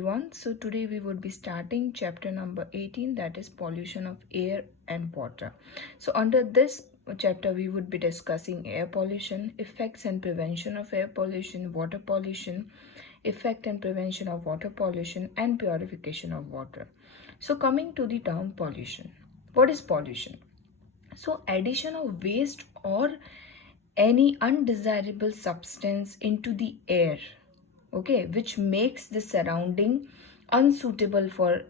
Everyone, so today we would be starting chapter number 18, that is pollution of air and water. So under this chapter we would be discussing air pollution, effects and prevention of air pollution, water pollution, effect and prevention of water pollution, and purification of water. So coming to the term pollution, what is pollution? So addition of waste or any undesirable substance into the air, okay, which makes the surrounding unsuitable for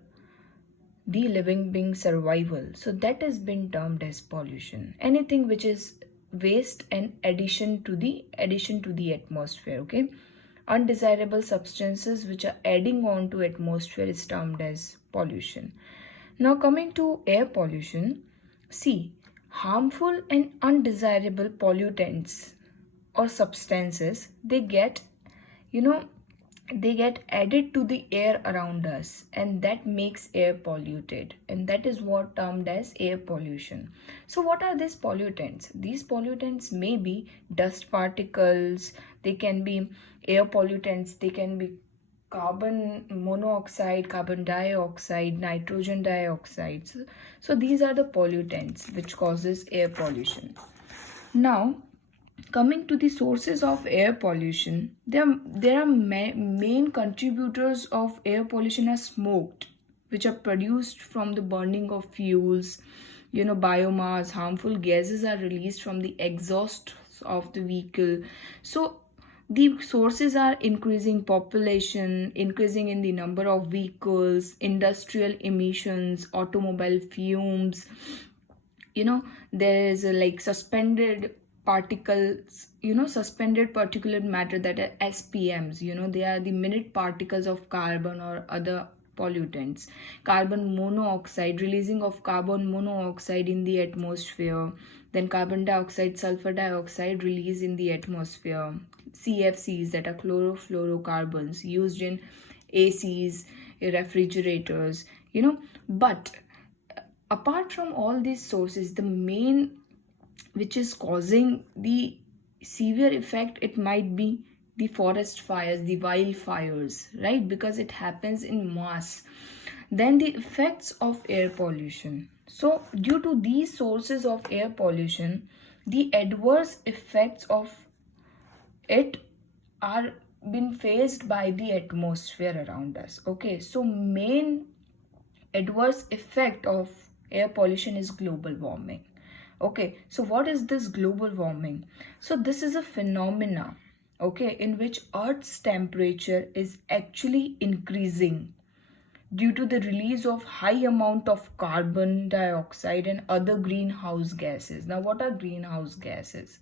the living being survival. So that has been termed as pollution. Anything which is waste and addition to the atmosphere, okay. Undesirable substances which are adding on to atmosphere is termed as pollution. Now coming to air pollution, see, harmful and undesirable pollutants or substances, you know they get added to the air around us, and that makes air polluted, and that is what termed as air pollution. So what are these pollutants? These pollutants may be dust particles, they can be air pollutants, they can be carbon monoxide, carbon dioxide, nitrogen dioxide. So these are the pollutants which causes air pollution. Now coming to the sources of air pollution, there are main contributors of air pollution are smoked, which are produced from the burning of fuels, biomass. Harmful gases are released from the exhaust of the vehicle. So the sources are increasing population, increasing in the number of vehicles, industrial emissions, automobile fumes. There is like suspended particles, suspended particulate matter, that are SPMs. They are the minute particles of carbon or other pollutants. Carbon monoxide, releasing of carbon monoxide in the atmosphere. Then carbon dioxide, sulfur dioxide released in the atmosphere. CFCs, that are chlorofluorocarbons, used in ACs, refrigerators. But apart from all these sources, the main which is causing the severe effect, it might be the forest fires, the wildfires, right? Because it happens in mass. Then the effects of air pollution. So due to these sources of air pollution, the adverse effects of it are being faced by the atmosphere around us. Okay, so main adverse effect of air pollution is global warming. Okay, so what is this global warming? So this is a phenomena, okay, in which Earth's temperature is actually increasing due to the release of high amount of carbon dioxide and other greenhouse gases. Now what are greenhouse gases?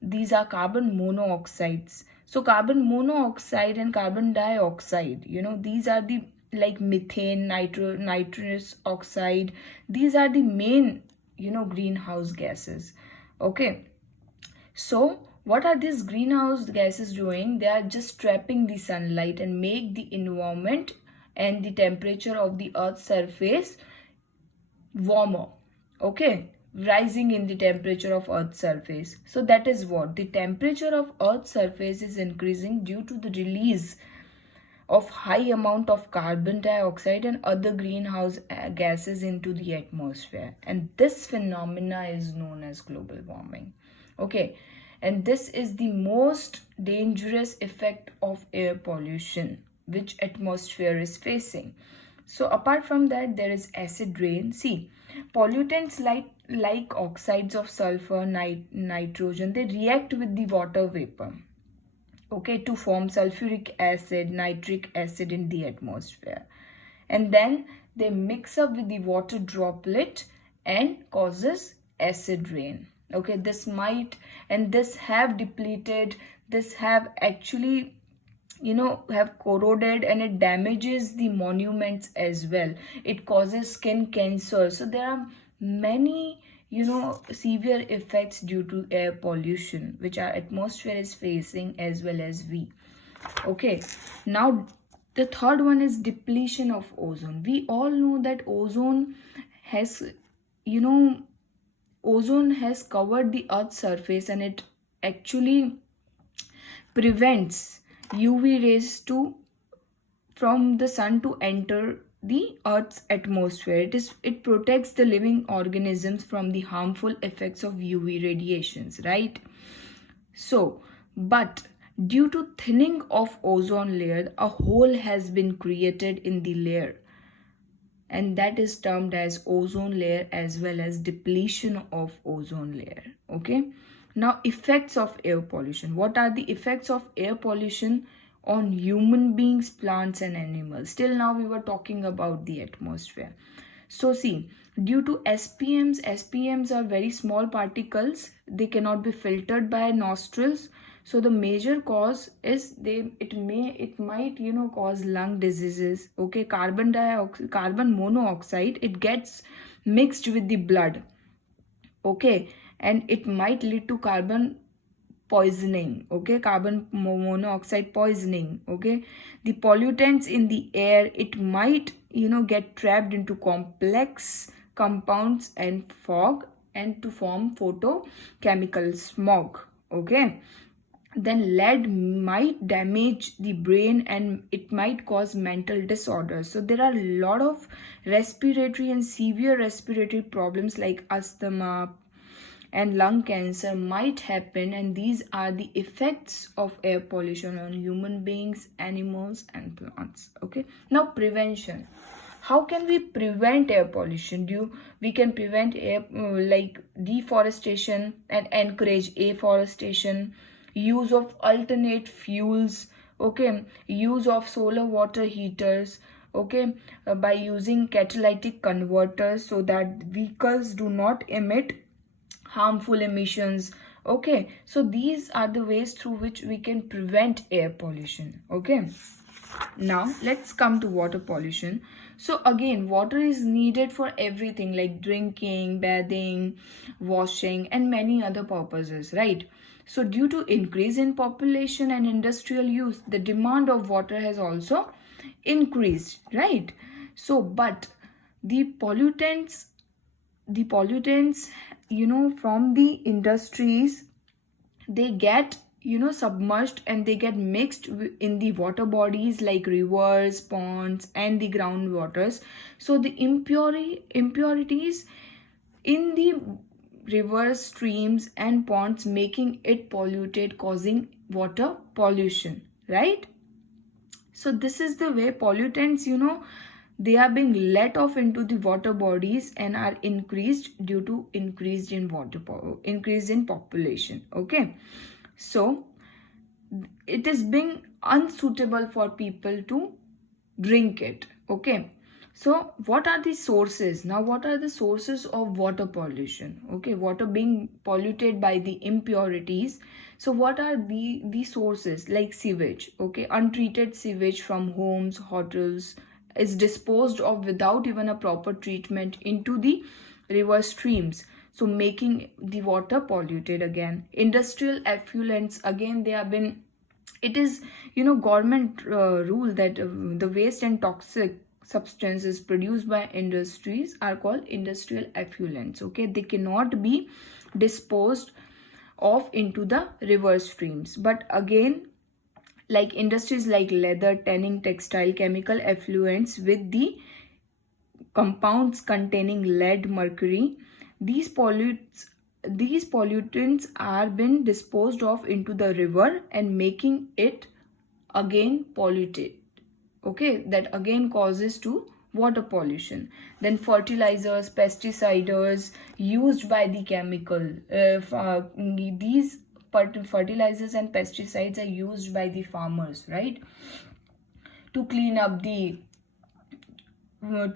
These are carbon monoxides. So carbon monoxide and carbon dioxide, these are the like methane, nitrous oxide. These are the main greenhouse gases. Okay, so what are these greenhouse gases doing? They are just trapping the sunlight and make the environment and the temperature of the earth's surface warmer. Okay, rising in the temperature of earth's surface. So that is what the temperature of earth's surface is increasing due to the release of high amount of carbon dioxide and other greenhouse gases into the atmosphere, and this phenomena is known as global warming. Okay, and this is the most dangerous effect of air pollution which atmosphere is facing. So apart from that, there is acid rain. See, pollutants like oxides of sulfur, nitrogen, they react with the water vapor, okay, to form sulfuric acid, nitric acid in the atmosphere, and then they mix up with the water droplet and causes acid rain. Okay, this might, and this have depleted, this have actually have corroded, and it damages the monuments as well. It causes skin cancer. So there are many severe effects due to air pollution which our atmosphere is facing as well as we. Okay, now the third one is depletion of ozone. We all know that ozone has covered the earth's surface, and it actually prevents UV rays to from the sun to enter the earth's atmosphere. It protects the living organisms from the harmful effects of UV radiations, right? So, but due to thinning of ozone layer, a hole has been created in the layer, and that is termed as ozone layer as well as depletion of ozone layer. Okay, now effects of air pollution. What are the effects of air pollution on human beings, plants and animals? Till now we were talking about the atmosphere. So see, due to SPMs are very small particles, they cannot be filtered by nostrils. So the major cause is it might cause lung diseases. Okay, carbon monoxide, it gets mixed with the blood. Okay, and it might lead to carbon poisoning. Okay, carbon monoxide poisoning. Okay, the pollutants in the air, it might get trapped into complex compounds and fog and to form photochemical smog. Okay, then lead might damage the brain and it might cause mental disorders. So there are a lot of respiratory and severe respiratory problems like asthma and lung cancer might happen, and these are the effects of air pollution on human beings, animals and plants. Okay, now prevention. How can we prevent air pollution? We can prevent air like deforestation and encourage afforestation, use of alternate fuels. Okay, use of solar water heaters. Okay, by using catalytic converters so that vehicles do not emit harmful emissions. Okay, so these are the ways through which we can prevent air pollution. Okay, now let's come to water pollution. So again, water is needed for everything like drinking, bathing, washing and many other purposes, right? So due to increase in population and industrial use, the demand of water has also increased, right? So but the pollutants from the industries, they get submerged and they get mixed in the water bodies like rivers, ponds and the groundwaters. So the impurities in the rivers, streams and ponds, making it polluted, causing water pollution, right? So this is the way pollutants they are being let off into the water bodies and are increased due to increase in population. Okay, so it is being unsuitable for people to drink it. Okay, so what are the sources? Now what are the sources of water pollution? Okay, water being polluted by the impurities. So what are the sources? Like sewage. Okay, untreated sewage from homes, hotels is disposed of without even a proper treatment into the river streams, so making the water polluted again. Industrial effluents, again they have been, it is government rule that the waste and toxic substances produced by industries are called industrial effluents. Okay, they cannot be disposed of into the river streams. But again, like industries like leather, tanning, textile, chemical effluents with the compounds containing lead, mercury, these pollutants are being disposed of into the river and making it again polluted. Okay, that again causes to water pollution. Then fertilizers, pesticides used by the chemical, these fertilizers and pesticides are used by the farmers, right, to clean up the and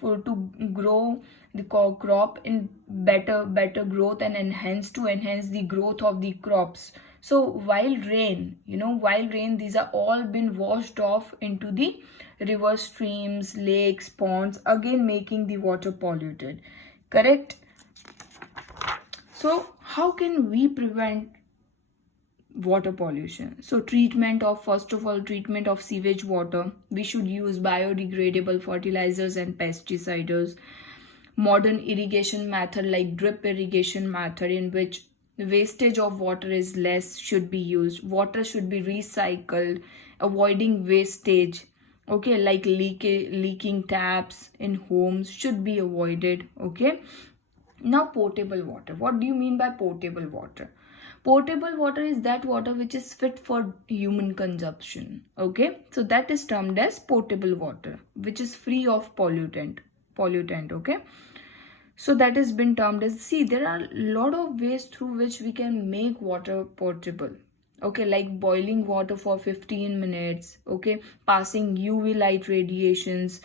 to grow the crop in better growth and enhance the growth of the crops. So while rain, these are all been washed off into the river streams, lakes, ponds, again making the water polluted. Correct? So how can we prevent water pollution? So first of all, treatment of sewage water. We should use biodegradable fertilizers and pesticides. Modern irrigation method like drip irrigation method, in which wastage of water is less, should be used. Water should be recycled avoiding wastage, okay, like leaking taps in homes should be avoided. Okay, now potable water. What do you mean by potable water? Potable water is that water which is fit for human consumption. Okay, so that is termed as potable water, which is free of pollutant. Okay, so that has been termed as, see, there are a lot of ways through which we can make water potable. Okay, like boiling water for 15 minutes, okay, passing UV light radiations,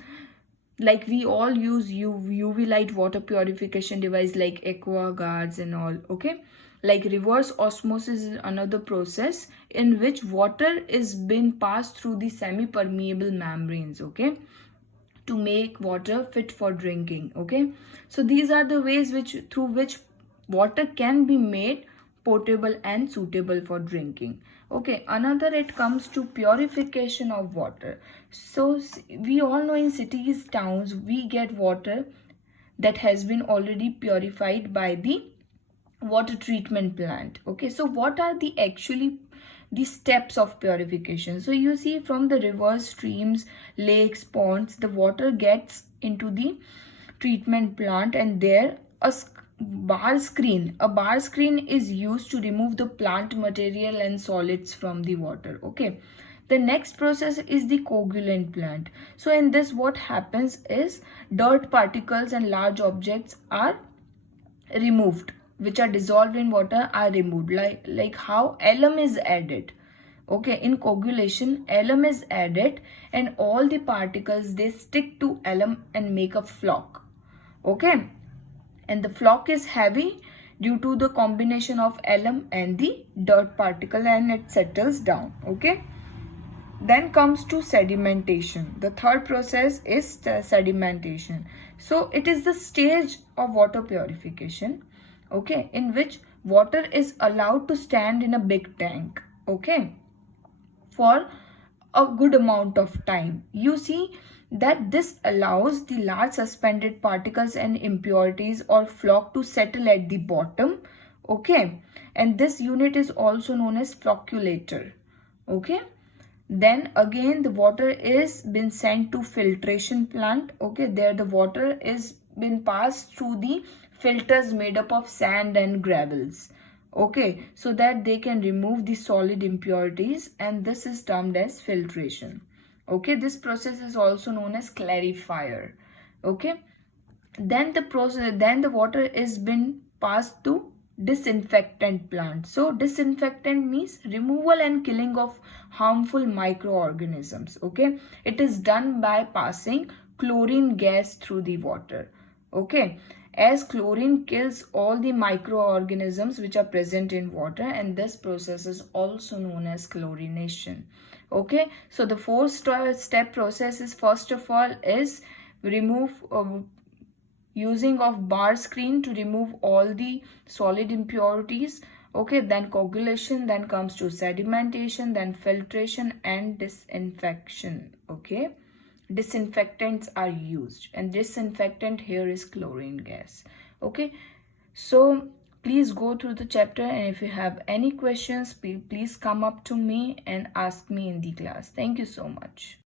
like we all use UV light water purification device like AquaGuards and all. Okay, like reverse osmosis is another process in which water is being passed through the semi permeable membranes, okay, to make water fit for drinking. Okay, so these are the ways through which water can be made potable and suitable for drinking. Okay, another, it comes to purification of water. So we all know in cities, towns, we get water that has been already purified by the water treatment plant. Okay, so what are the steps of purification? So you see, from the rivers, streams, lakes, ponds, the water gets into the treatment plant, and there a bar screen is used to remove the plant material and solids from the water. Okay, the next process is the coagulant plant. So in this, what happens is dirt particles and large objects are removed, which are dissolved in water are removed, like how alum is added. Okay, in coagulation, alum is added, and all the particles, they stick to alum and make a flock. Okay, and the flock is heavy due to the combination of alum and the dirt particle, and it settles down. Okay, then comes to sedimentation. The third process is sedimentation. So it is the stage of water purification, okay, in which water is allowed to stand in a big tank, okay, for a good amount of time. You see that this allows the large suspended particles and impurities or flock to settle at the bottom. Okay, and this unit is also known as flocculator. Okay, then again the water is been sent to filtration plant. Okay, there the water is been passed through the filters made up of sand and gravels. Okay, so that they can remove the solid impurities, and this is termed as filtration. Okay, this process is also known as clarifier. Okay, then the water is been passed to disinfectant plant. So disinfectant means removal and killing of harmful microorganisms. Okay, it is done by passing chlorine gas through the water. Okay, as chlorine kills all the microorganisms which are present in water, and this process is also known as chlorination. Okay, so the fourth step process is, first of all, is using of bar screen to remove all the solid impurities. Okay, then coagulation, then comes to sedimentation, then filtration and disinfection. Okay, disinfectants are used, and disinfectant here is chlorine gas. Okay, so please go through the chapter, and if you have any questions, please come up to me and ask me in the class. Thank you so much.